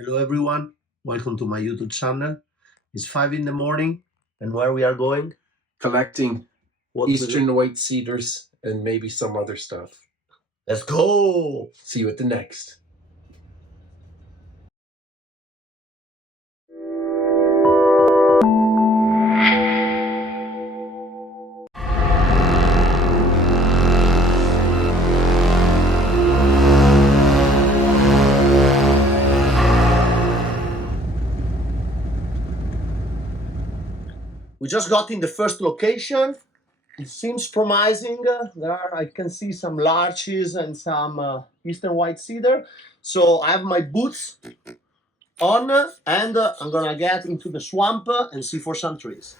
Hello everyone, welcome to my YouTube channel. It's 5 in the morning, and where we are going? Collecting What Eastern white cedars and maybe some other stuff. Let's go! See you at the next. We just got in the first location. It seems promising. I can see some larches and some Eastern white cedar. So I have my boots on, and I'm gonna get into the swamp and see for some trees.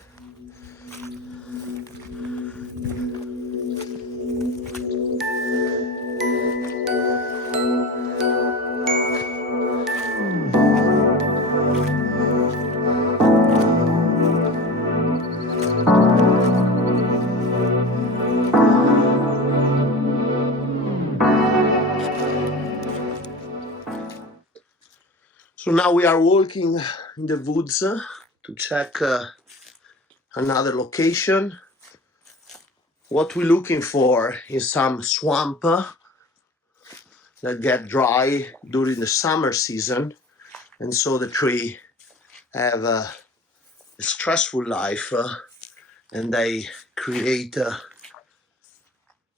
So now we are walking in the woods to check another location. What we're looking for is some swamp that get dry during the summer season, and so the tree have a stressful life, and they create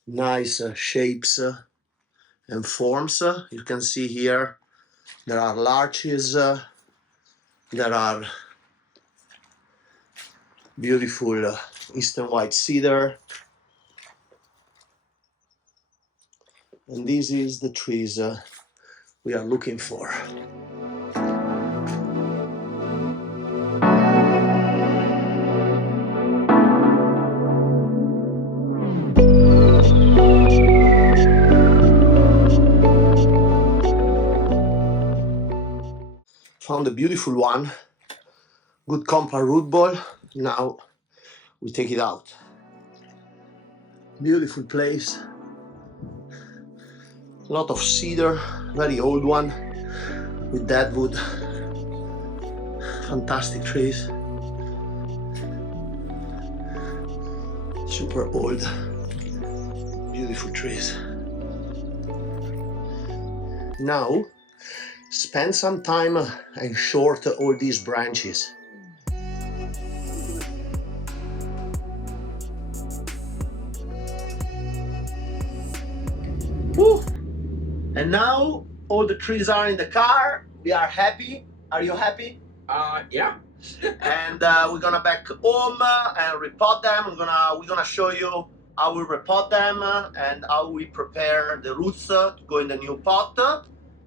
nice shapes and forms. You can see here there are larches, there are beautiful Eastern white cedar, and this is the trees we are looking for. Found a beautiful one, good compact root ball. Now we take it out. Beautiful place, a lot of cedar, very old one with deadwood. Fantastic trees, super old, beautiful trees. Now spend some time and short all these branches. Woo. And now all the trees are in the car. We are happy. Are you happy? Yeah. And we're gonna back home and repot them. We're gonna show you how we repot them and how we prepare the roots to go in the new pot.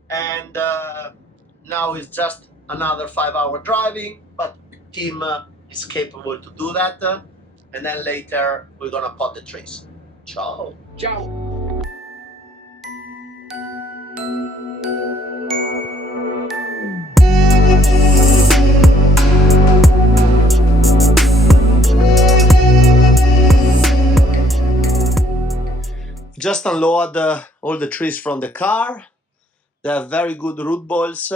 And now it's just another 5-hour driving, but Tim is capable to do that. And then later we're gonna pot the trees. Ciao. Ciao. Just unload all the trees from the car. They have very good root balls.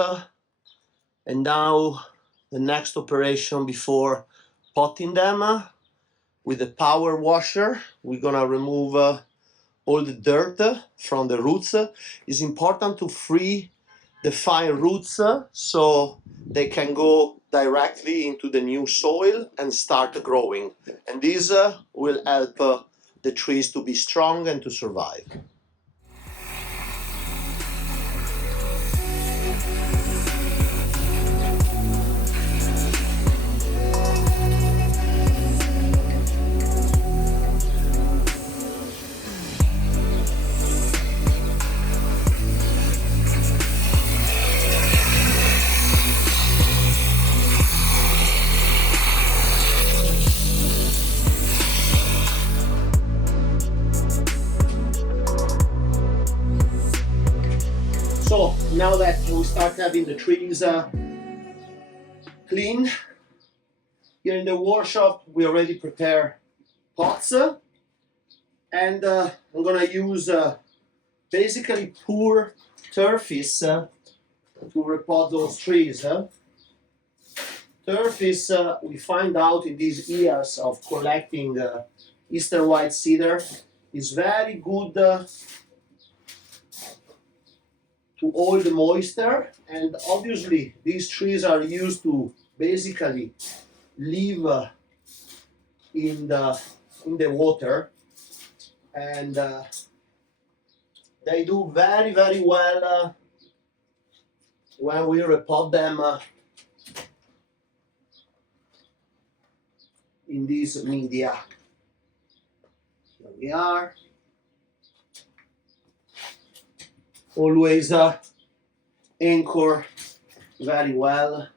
And now the next operation before potting them with the power washer, we're gonna remove all the dirt from the roots. It's important to free the fine roots so they can go directly into the new soil and start growing. And this will help the trees to be strong and to survive. So now that we start having the trees clean, here in the workshop we already prepare pots, and I'm gonna use basically poor turfis to repot those trees. Turf is, we find out in these years of collecting Eastern White-Cedar, is very good to hold the moisture, and obviously these trees are used to basically live in the water, and they do very well when we repot them in this media. Here we are. Always anchor very well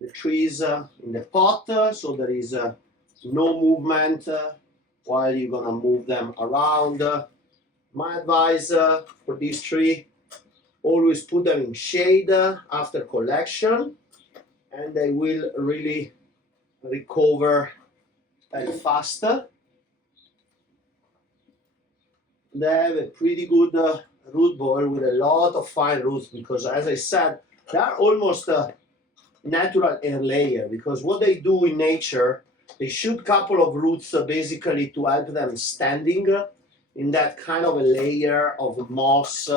the trees in the pot, so there is no movement while you're gonna move them around. My advice for this tree, always put them in shade after collection, and they will really recover very fast. They have a pretty good root ball with a lot of fine roots, because as I said, they are almost a natural air layer, because what they do in nature, they shoot a couple of roots basically to help them standing in that kind of a layer of moss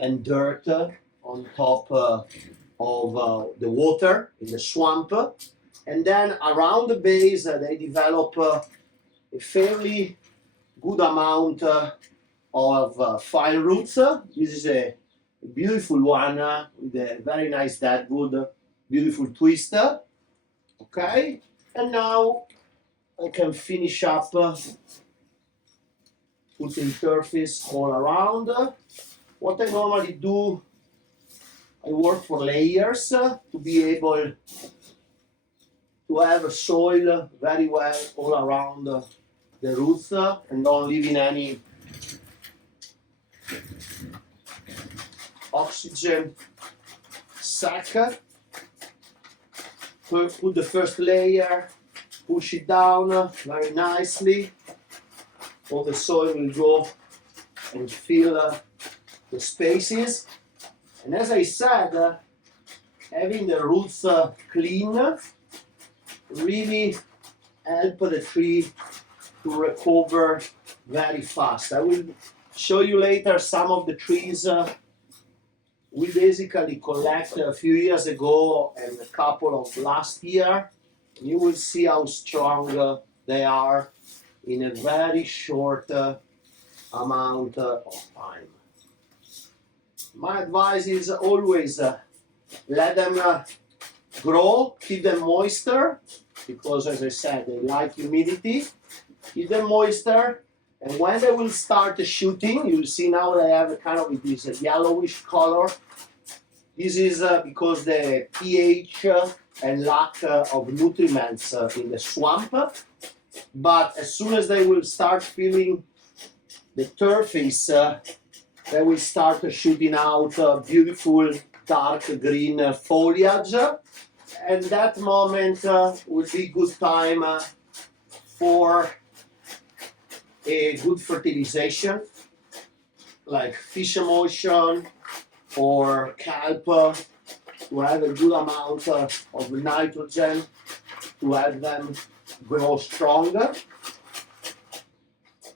and dirt on top of the water in the swamp, and then around the base they develop a fairly good amount of fine roots. This is a beautiful one with a very nice deadwood, beautiful twist. Okay, and now I can finish up putting surface all around. What I normally do, I work for layers to be able to have soil very well all around the roots and not leaving any oxygen sac. Put the first layer, push it down very nicely. All the soil will go and fill the spaces. And as I said, having the roots clean really help the tree to recover very fast. I will show you later some of the trees we basically collected a few years ago and a couple of last year. You will see how strong they are in a very short amount of time. My advice is always let them grow, keep them moisture, because as I said, they like humidity. Keep them moisture, and when they will start shooting, you'll see now they have a kind of this yellowish color. This is because the pH and lack of nutrients in the swamp. But as soon as they will start feeling the surface, they will start shooting out beautiful dark green foliage. And that moment will be good time for a good fertilization, like fish emulsion or kelp, to have a good amount of nitrogen to help them grow stronger.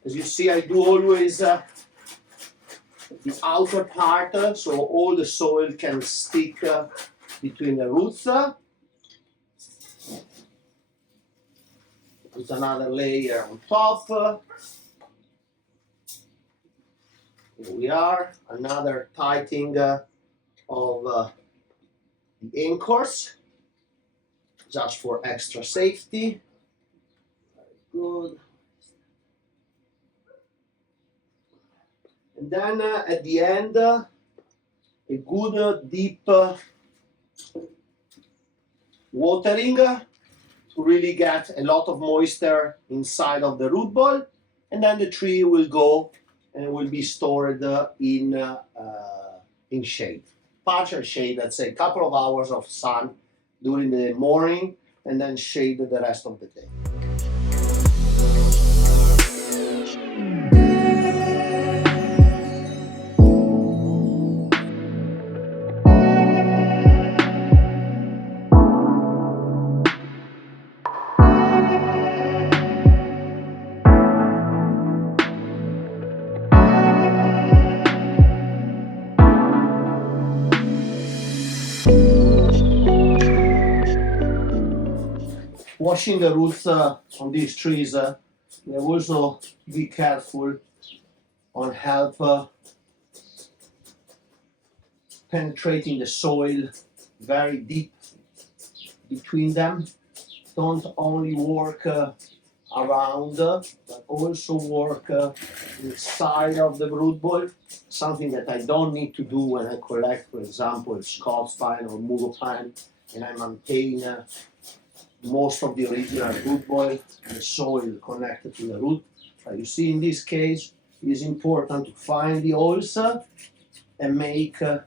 As you see, I do always the outer part, so all the soil can stick between the roots. Put another layer on top. Here we are, another tightening of the anchors, just for extra safety. Very good. And then at the end, a good deep watering to really get a lot of moisture inside of the root ball, and then the tree will go and will be stored in shade, partial shade. Let's say a couple of hours of sun during the morning, and then shade the rest of the day. washing the roots on these trees, we have also be careful on help penetrating the soil very deep between them. Don't only work around, but also work inside of the root ball, something that I don't need to do when I collect, for example, Scots pine or Mugo pine, and I maintain most of the original root ball, the soil connected to the root. You see, in this case, it is important to find the holes and make the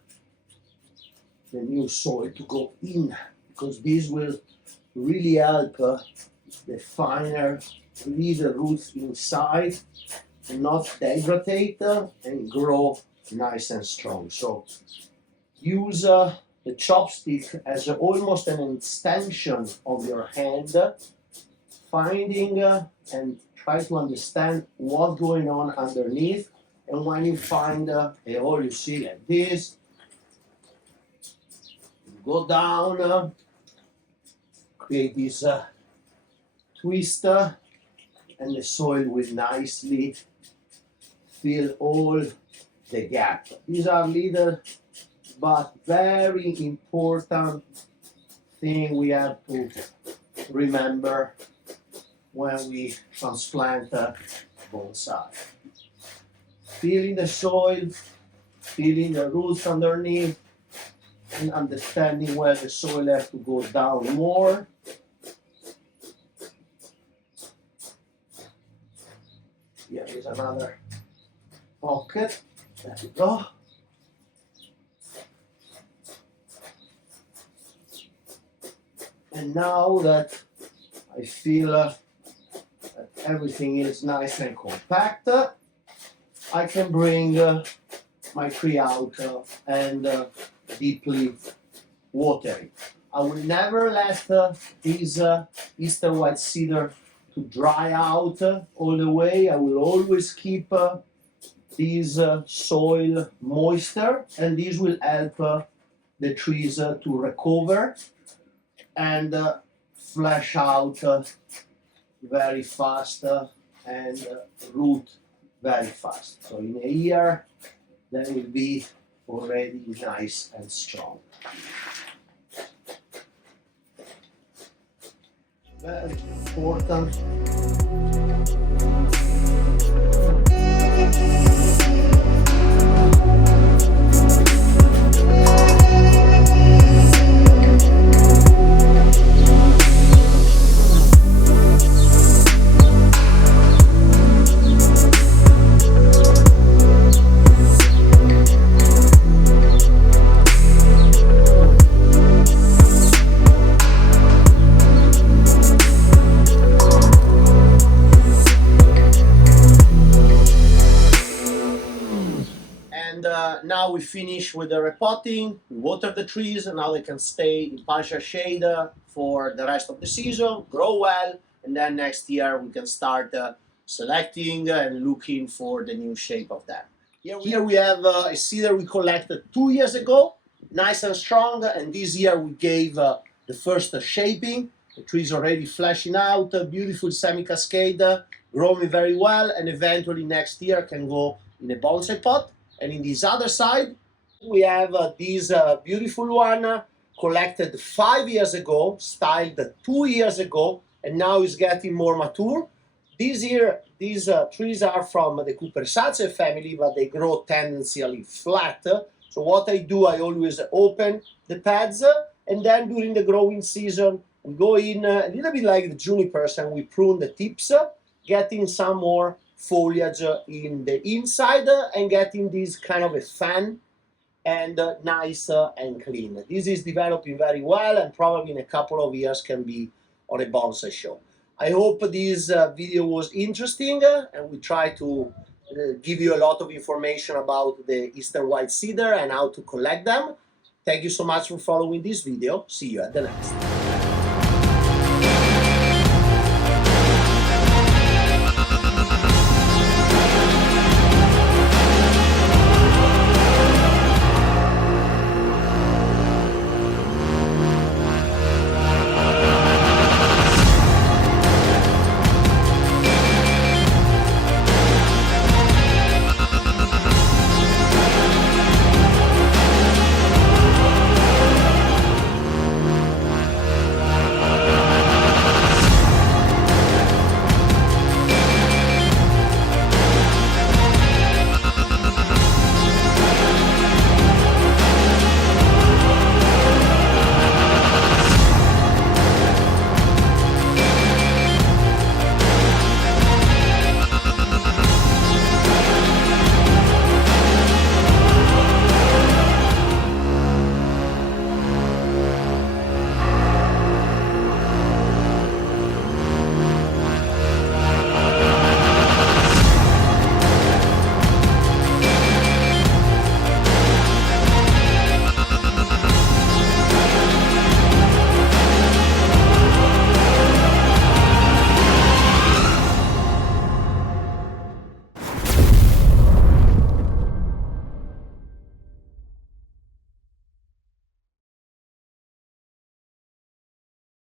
new soil to go in, because this will really help the finer leave the roots inside and not degrade and grow nice and strong. So use the chopstick as almost an extension of your hand, finding and try to understand what's going on underneath. And when you find a hole, you see like this, go down, create this twist, and the soil will nicely fill all the gap. These are little but very important thing we have to remember when we transplant bonsai. Feeling the soil, feeling the roots underneath, and understanding where the soil has to go down more. Here is another pocket. There we go. And now that I feel that everything is nice and compact, I can bring my tree out and deeply water it. I will never let this Eastern White-Cedar to dry out all the way. I will always keep this soil moisture, and this will help the trees to recover and flash out very fast and root very fast. So in a year they will be already nice and strong. Very important. Now we finish with the repotting, we water the trees, and now they can stay in partial shade for the rest of the season, grow well, and then next year we can start selecting and looking for the new shape of them. Here we have a cedar we collected 2 years ago, nice and strong, and this year we gave the first shaping. The tree is already flashing out, beautiful semi-cascade, growing very well, and eventually next year can go in a bonsai pot. And in this other side, we have this beautiful one collected 5 years ago, styled 2 years ago, and now is getting more mature. This year, these trees are from the Cupersaceae family, but they grow tendencially flat. So what I do, I always open the pads, and then during the growing season, we go in a little bit like the junipers, and we prune the tips, getting some more foliage in the inside and getting this kind of a fan and nice and clean. This is developing very well, and probably in a couple of years can be on a bonsai show. I hope this video was interesting, and we try to give you a lot of information about the Eastern White-Cedar and how to collect them. Thank you so much for following this video. See you at the next.